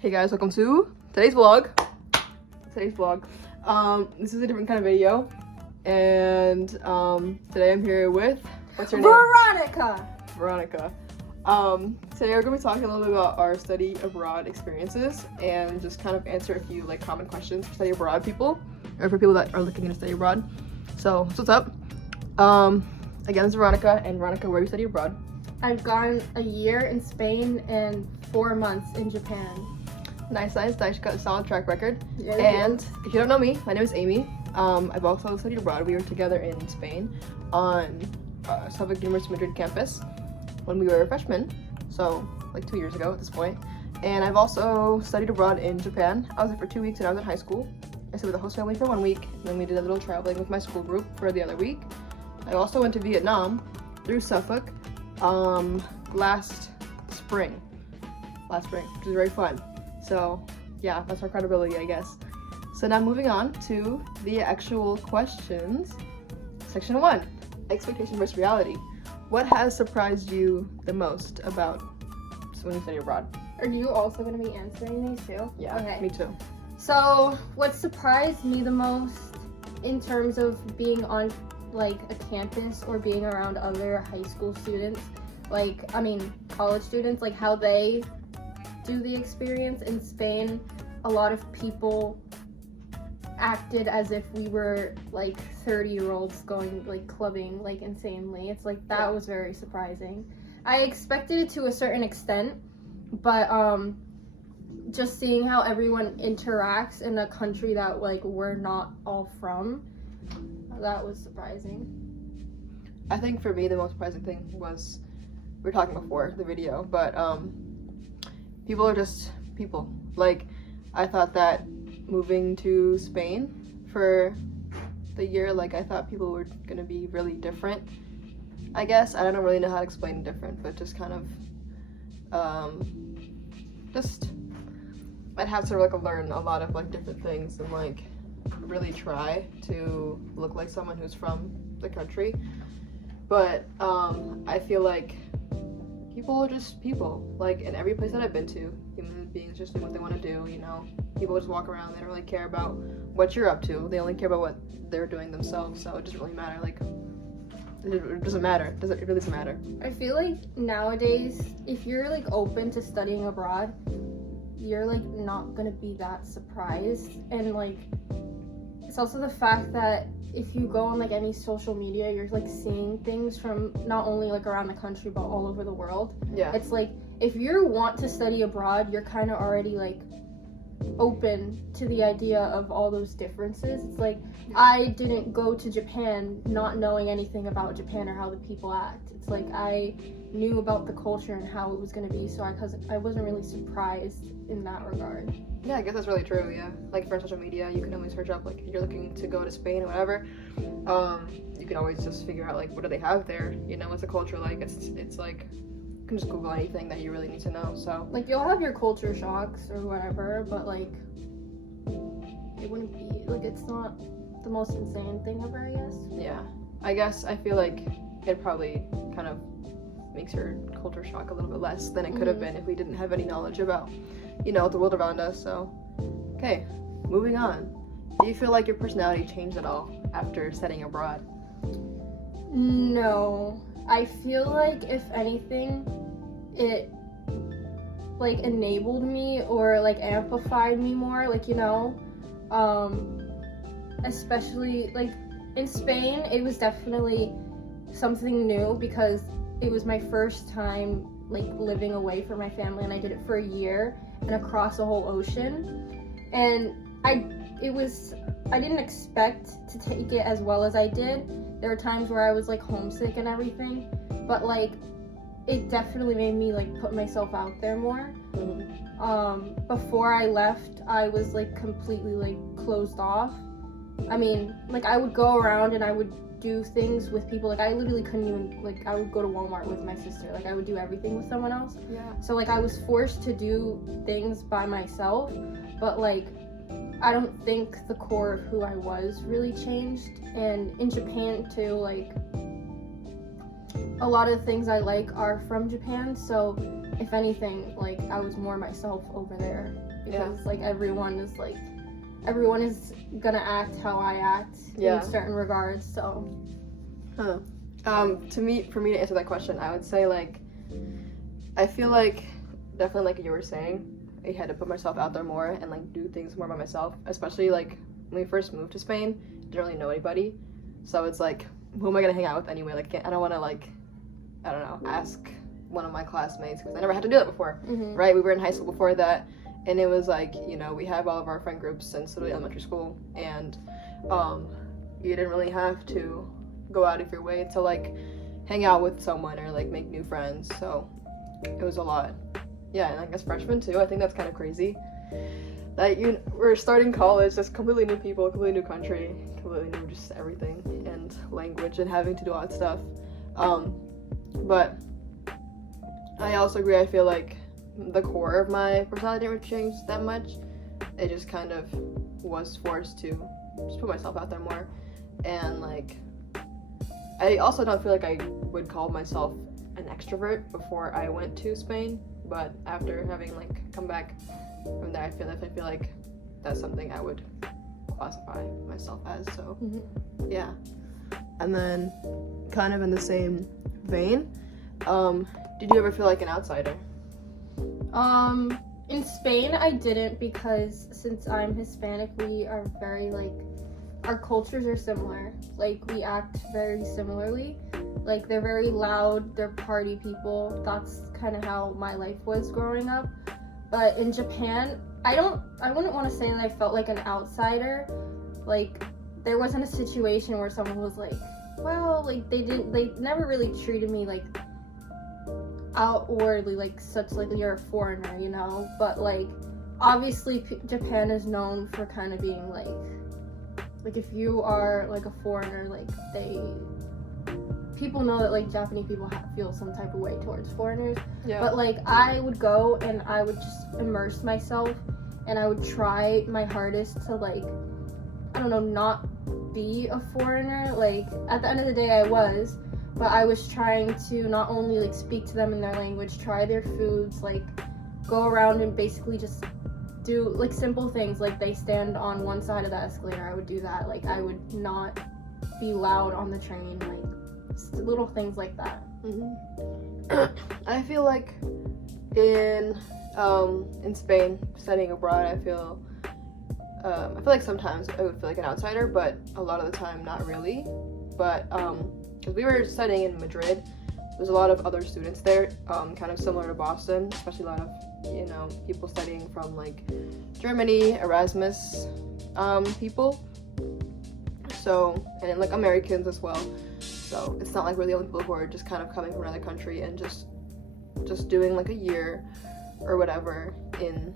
Hey guys, welcome to today's vlog. This is a different kind of video, and today I'm here with, what's your name? Veronica. Today we're gonna be talking a little bit about our study abroad experiences and just kind of answer a few like common questions for study abroad people, or for people that are looking to study abroad. So what's up? Again, this is Veronica, and Veronica, where do you study abroad? I've gone a year in Spain and 4 months in Japan. Nice. You got a solid track record. Yeah, and if you don't know me, my name is Amy. I've also studied abroad. We were together in Spain on Suffolk University Madrid campus when we were freshmen, so like 2 years ago at this point. And I've also studied abroad in Japan. I was there for 2 weeks and I was in high school. I stayed with a host family for 1 week, and then we did a little traveling with my school group for the other week. I also went to Vietnam through Suffolk last spring, which was very fun. So yeah, that's our credibility, I guess. So now moving on to the actual questions. Section 1, expectation versus reality. What has surprised you the most about when you study abroad? Are you also going to be answering these too? Yeah, okay. Me too. So what surprised me the most in terms of being on like a campus or being around other high school students, college students, like how they do the experience in Spain. A lot of people acted as if we were like 30-year-olds going like clubbing like insanely. It's like that was very surprising. I expected it to a certain extent, but just seeing how everyone interacts in a country that like we're not all from, that was surprising. I think for me the most surprising thing was, we were talking before the video, but people are just people. Like, I thought that moving to Spain for the year, like I thought people were gonna be really different. I guess I don't really know how to explain different, but just kind of I'd have to like learn a lot of like different things and like really try to look like someone who's from the country. But I feel like people are just people. Like in every place that I've been to, human beings just do what they want to do, you know. People just walk around, they don't really care about what you're up to. They only care about what they're doing themselves, so it doesn't really matter. Like, it doesn't matter. It really doesn't matter. I feel like nowadays, if you're like open to studying abroad, you're like not gonna be that surprised. And like, it's also the fact that if you go on like any social media, you're like seeing things from not only like around the country but all over the world. Yeah. It's like if you want to study abroad, you're kind of already like open to the idea of all those differences. It's like I didn't go to Japan not knowing anything about Japan or how the people act. It's like I knew about the culture and how it was going to be, so I wasn't really surprised in that regard. Yeah, I guess that's really true, yeah. Like for social media, you can always search up, like, if you're looking to go to Spain or whatever, you can always just figure out, like, what do they have there, you know, what's the culture like. It's like, you can just Google anything that you really need to know, so. Like, you'll have your culture shocks or whatever, but, like, it wouldn't be, like, it's not the most insane thing ever, I guess. Yeah, I guess I feel like it probably kind of makes your culture shock a little bit less than it could have been if we didn't have any knowledge about, you know, the world around us. So, okay, moving on. Do you feel like your personality changed at all after studying abroad? No. I feel like, if anything, it, like, enabled me or, like, amplified me more, like, you know, especially, like, in Spain, it was definitely something new because it was my first time like living away from my family, and I did it for a year and across a whole ocean, and I didn't expect to take it as well as I did. There were times where I was like homesick and everything, but like it definitely made me like put myself out there more. Before I left, I was like completely like closed off. I mean, like I would go around and I would do things with people. Like I literally couldn't even, like I would go to Walmart with my sister. Like I would do everything with someone else. Yeah. So like I was forced to do things by myself, but like I don't think the core of who I was really changed. And in Japan too, like a lot of the things I like are from Japan, so if anything, like, I was more myself over there, because like everyone is gonna act how I act in certain regards, so. For me to answer that question, I would say, like, I feel like, definitely like you were saying, I had to put myself out there more and, like, do things more by myself, especially, like, when we first moved to Spain, didn't really know anybody, so it's like, who am I gonna hang out with anyway? Like, I don't want to, like, I don't know, ask one of my classmates, because I never had to do that before, right? We were in high school before that, and it was like, you know, we have all of our friend groups since literally elementary school, and you didn't really have to go out of your way to, like, hang out with someone or, like, make new friends, so it was a lot. Yeah, and I guess freshmen too, I think that's kind of crazy. Like, we're starting college, just completely new people, completely new country, completely new just everything, and language, and having to do all that stuff. But I also agree, I feel like the core of my personality didn't change that much. It just kind of was forced to just put myself out there more. And, like, I also don't feel like I would call myself an extrovert before I went to Spain, but after having, like, come back from there, I feel like that's something I would classify myself as, so yeah. And then, kind of in the same vein, did you ever feel like an outsider? In Spain, I didn't, because since I'm Hispanic, we are very, like, our cultures are similar. Like, we act very similarly. Like, they're very loud, they're party people. That's kind of how my life was growing up. But in Japan, I wouldn't want to say that I felt like an outsider. Like, there wasn't a situation where someone was like, well, like, they never really treated me, like, outwardly, like, such, like, you're a foreigner, you know? But, like, obviously, Japan is known for kind of being, like, if you are, like, a foreigner, like, people know that, like, Japanese people feel some type of way towards foreigners. Yeah. But, like, I would go and I would just immerse myself, and I would try my hardest to, like, I don't know, not be a foreigner. Like, at the end of the day, I was, but I was trying to not only, like, speak to them in their language, try their foods, like, go around and basically just do, like, simple things, like, they stand on one side of the escalator, I would do that. Like, I would not be loud on the train, like, little things like that. I feel like in Spain, studying abroad, I feel like sometimes I would feel like an outsider, but a lot of the time not really. But because we were studying in Madrid, there's a lot of other students there, kind of similar to Boston, especially a lot of, you know, people studying from, like, Germany, Erasmus people, so, and like Americans as well. So it's not like we're the only people who are just kind of coming from another country and just doing, like, a year or whatever in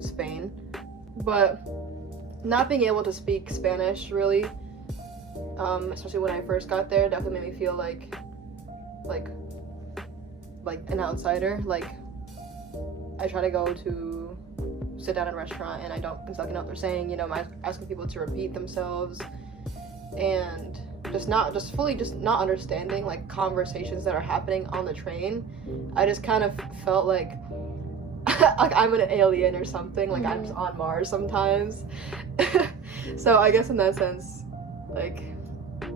Spain. But not being able to speak Spanish really, especially when I first got there, definitely made me feel like an outsider. Like, I try to go to sit down at a restaurant and I don't exactly know what they're saying, you know, I'm asking people to repeat themselves, and just not understanding, like, conversations that are happening on the train. I just kind of felt like like I'm an alien or something, like I'm just on Mars sometimes. So I guess in that sense, like,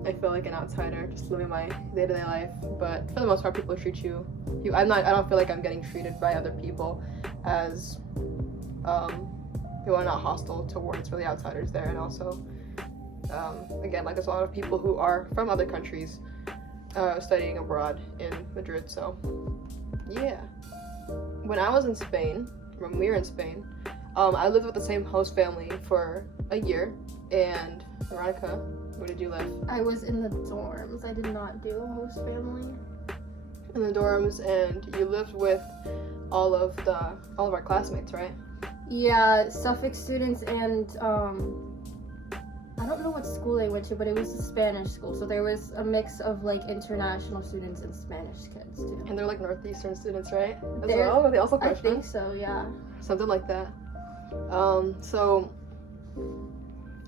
I feel like an outsider, just living my day-to-day life. But for the most part, people treat you. I don't feel like I'm getting treated by other people as who are not hostile towards really outsiders there. And also, again, like, there's a lot of people who are from other countries studying abroad in Madrid. So yeah. When we were in Spain, I lived with the same host family for a year. And Veronica, where did you live? I was in the dorms. I did not do a host family. In the dorms, and you lived with all of our classmates, right? Yeah, Suffolk students, and I don't know what school they went to, but it was a Spanish school, so there was a mix of, like, international students and Spanish kids too. And they're, like, Northeastern students, right? As well? Are they also freshmen? I think so, yeah. Something like that. So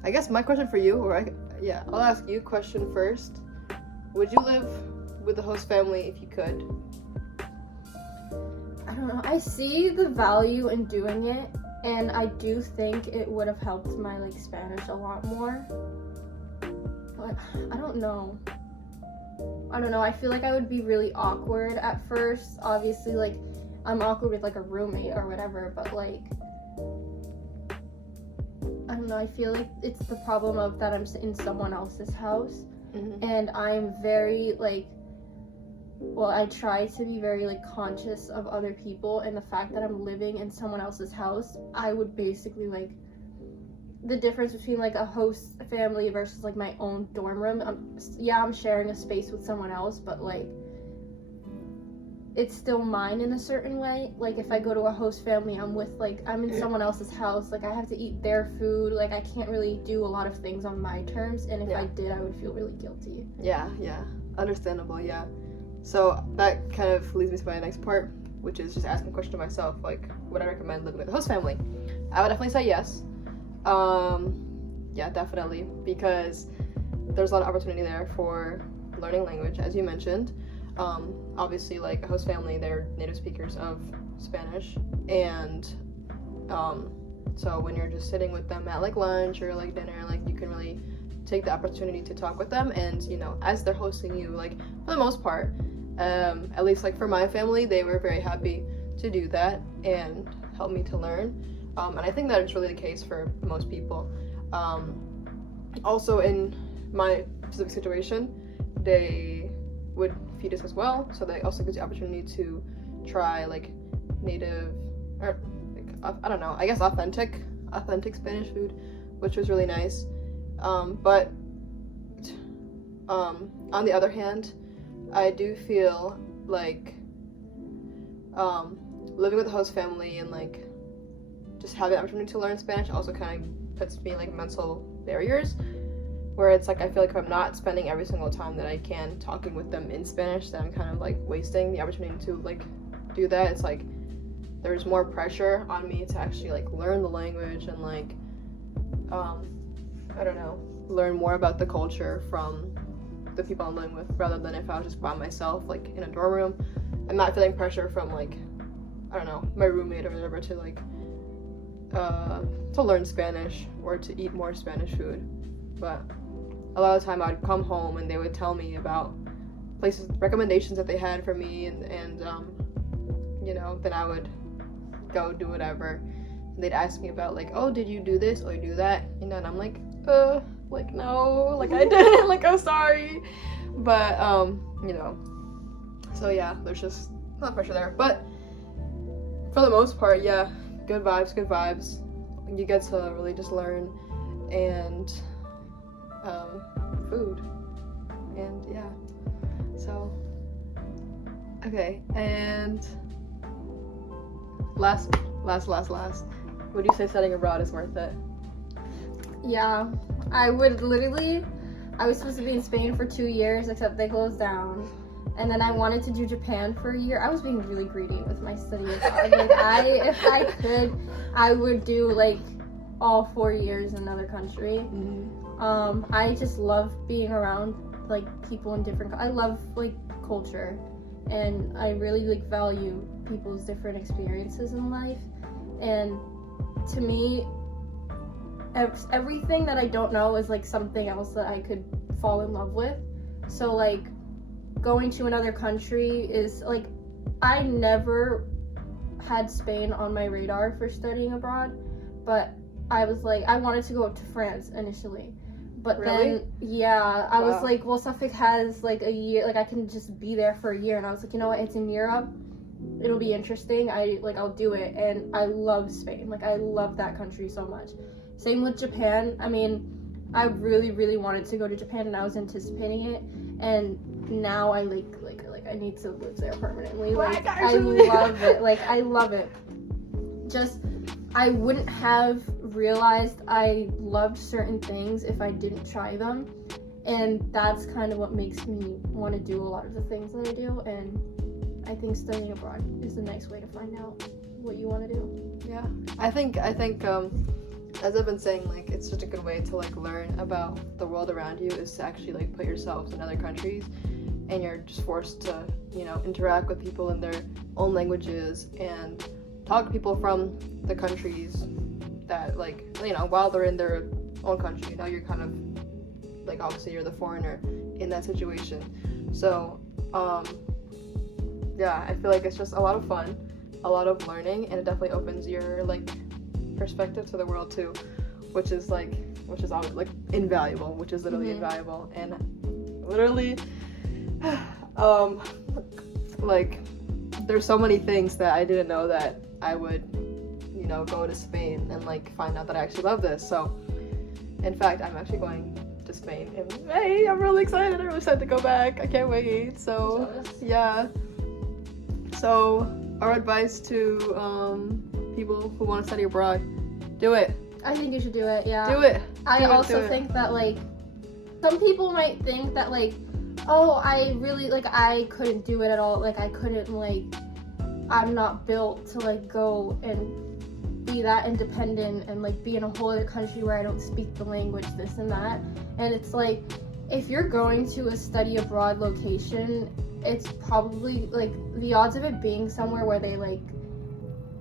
I guess my question for you, I'll ask you a question first. Would you live with the host family if you could? I don't know. I see the value in doing it, and I do think it would have helped my like Spanish a lot more. But I don't know. I feel like I would be really awkward at first. Obviously, like I'm awkward with like a roommate or whatever, but like I don't know. I feel like it's the problem of that I'm in someone else's house, and I'm very like. Well, I try to be very like conscious of other people, and the fact that I'm living in someone else's house, I would basically like the difference between like a host family versus like my own dorm room. I'm sharing a space with someone else, but like it's still mine in a certain way. Like if I go to a host family, I'm in someone else's house, like I have to eat their food, like I can't really do a lot of things on my terms, and if I did, I would feel really guilty. Yeah, understandable. So that kind of leads me to my next part, which is just asking a question to myself, like, would I recommend living with a host family? I would definitely say yes. Yeah, definitely, because there's a lot of opportunity there for learning language, as you mentioned. Obviously, like, a host family, they're native speakers of Spanish, and so when you're just sitting with them at, like, lunch or, like, dinner, like, you can really take the opportunity to talk with them, and, you know, as they're hosting you, like, for the most part, at least like for my family, they were very happy to do that and help me to learn, and I think that it's really the case for most people. Also in my specific situation, they would feed us as well, so they also gives the opportunity to try like native, or like, I don't know, I guess authentic Spanish food, which was really nice. But on the other hand, I do feel like living with a host family and like just having the opportunity to learn Spanish also kind of puts me like mental barriers, where it's like I feel like if I'm not spending every single time that I can talking with them in Spanish, then I'm kind of like wasting the opportunity to like do that. It's like there's more pressure on me to actually like learn the language and like I don't know, learn more about the culture from the people I'm living with, rather than if I was just by myself, like in a dorm room. I'm not feeling pressure from like, I don't know, my roommate or whatever to like, to learn Spanish or to eat more Spanish food. But a lot of the time I'd come home and they would tell me about places, recommendations that they had for me, and you know, then I would go do whatever. They'd ask me about like, oh, did you do this or you do that, you know, and I'm like no, like I didn't, like I'm sorry, but you know, so yeah, there's just not pressure there, but for the most part, yeah, good vibes. You get to really just learn, and food, and yeah, so okay, and last, would you say studying abroad is worth it? Yeah, I was supposed to be in Spain for 2 years, except they closed down. And then I wanted to do Japan for a year. I was being really greedy with my study abroad. Like if I could, I would do like all 4 years in another country. I just love being around like people in different, I love like culture, and I really like value people's different experiences in life. And to me, everything that I don't know is like something else that I could fall in love with. So like going to another country is like, I never had Spain on my radar for studying abroad, but I was like, I wanted to go to France initially, but really? Then yeah, I was like, well, Suffolk has like a year, like I can just be there for a year, and I was like, you know what, it's in Europe, it'll be interesting, I'll do it. And I love Spain, like I love that country so much. Same with Japan. I mean, I really wanted to go to Japan, and I was anticipating it, and now I like I need to live there permanently. Like I love it. Like I love it. Just I wouldn't have realized I loved certain things if I didn't try them, and that's kind of what makes me want to do a lot of the things that I do. And I think studying abroad is a nice way to find out what you want to do. Yeah, I think as I've been saying, like it's such a good way to like learn about the world around you, is to actually like put yourselves in other countries, and you're just forced to, interact with people in their own languages and talk to people from the countries that, like, while they're in their own country, you're kind of, like, obviously you're the foreigner in that situation. So, yeah, I feel like it's just a lot of fun, a lot of learning, and it definitely opens your, like, perspective to the world too, which is always, like, invaluable, which is literally invaluable. And literally, like, there's so many things that I didn't know that I would, go to Spain and, like, find out that I actually love this. So, in fact, I'm actually going to Spain in May. I'm really excited. I'm really excited to go back. I can't wait. So, yeah. So, our advice to people who want to study abroad: do it. I think you should do it. Yeah. Do it. I also think that, like, some people might think that, like, oh, I really, like, I couldn't do it at all. Like, I couldn't, like, I'm not built to, like, go and be that independent and, like, be in a whole other country where I don't speak the language, this and that. And it's like, if you're going to a study abroad location, it's probably, like, the odds of it being somewhere where they, like,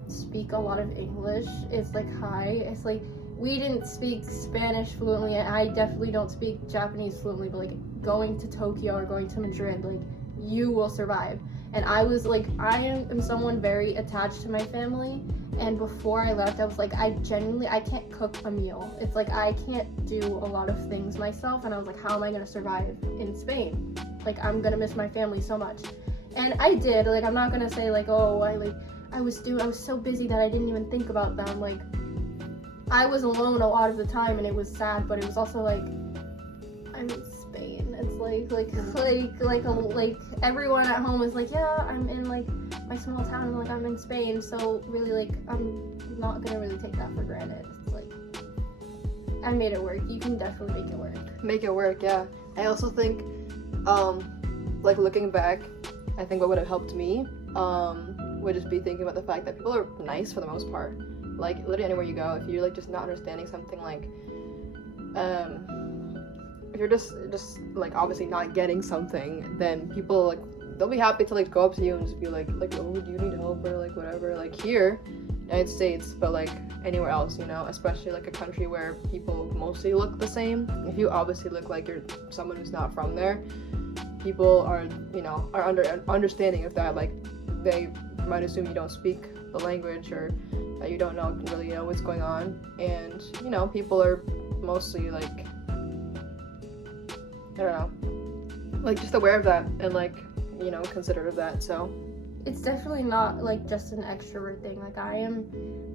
speak a lot of English is, like, high. It's like, we didn't speak Spanish fluently, and I definitely don't speak Japanese fluently, but, like, going to Tokyo or going to Madrid, like, you will survive. And I was, like, I am someone very attached to my family, and before I left, I was like, I can't cook a meal. It's like, I can't do a lot of things myself, and I was like, how am I gonna survive in Spain? Like, I'm gonna miss my family so much. And I did, like, I'm not gonna say, like, oh, I was so busy that I didn't even think about them. Like, I was alone a lot of the time, and it was sad, but it was also like, I'm in Spain. It's like everyone at home is like, yeah, I'm in, like, my small town, and, like, I'm in Spain, so really, like, I'm not gonna really take that for granted. It's like, I made it work. You can definitely make it work. Make it work, yeah. I also think, like, looking back, I think what would have helped me, would just be thinking about the fact that people are nice for the most part. Like, literally anywhere you go, if you're, like, just not understanding something, like, if you're just like, obviously not getting something, then people, like, they'll be happy to, like, go up to you and just be like, oh, do you need help, or, like, whatever. Like, here, United States, but, like, anywhere else, especially, like, a country where people mostly look the same. If you obviously look like you're someone who's not from there, people are understanding of that. Like, they might assume you don't speak the language, or that you don't really know what's going on. And, people are mostly, like, I don't know, like, just aware of that and, like, considerate of that. So it's definitely not, like, just an extrovert thing. Like, I am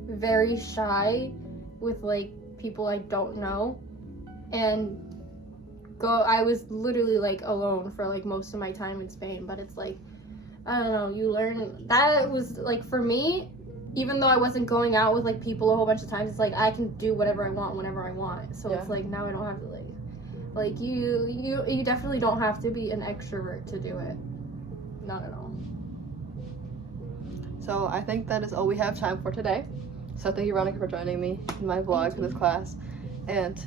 very shy with, like, people I don't know, and I was literally, like, alone for, like, most of my time in Spain. But it's like, I don't know, you learn. That was, like, for me, even though I wasn't going out with, like, people a whole bunch of times, it's like, I can do whatever I want whenever I want. So It's like, now I don't have to, like, you definitely don't have to be an extrovert to do it. Not at all. So I think that is all we have time for today. So thank you, Veronica, for joining me in my vlog for this class. And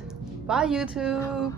bye, YouTube!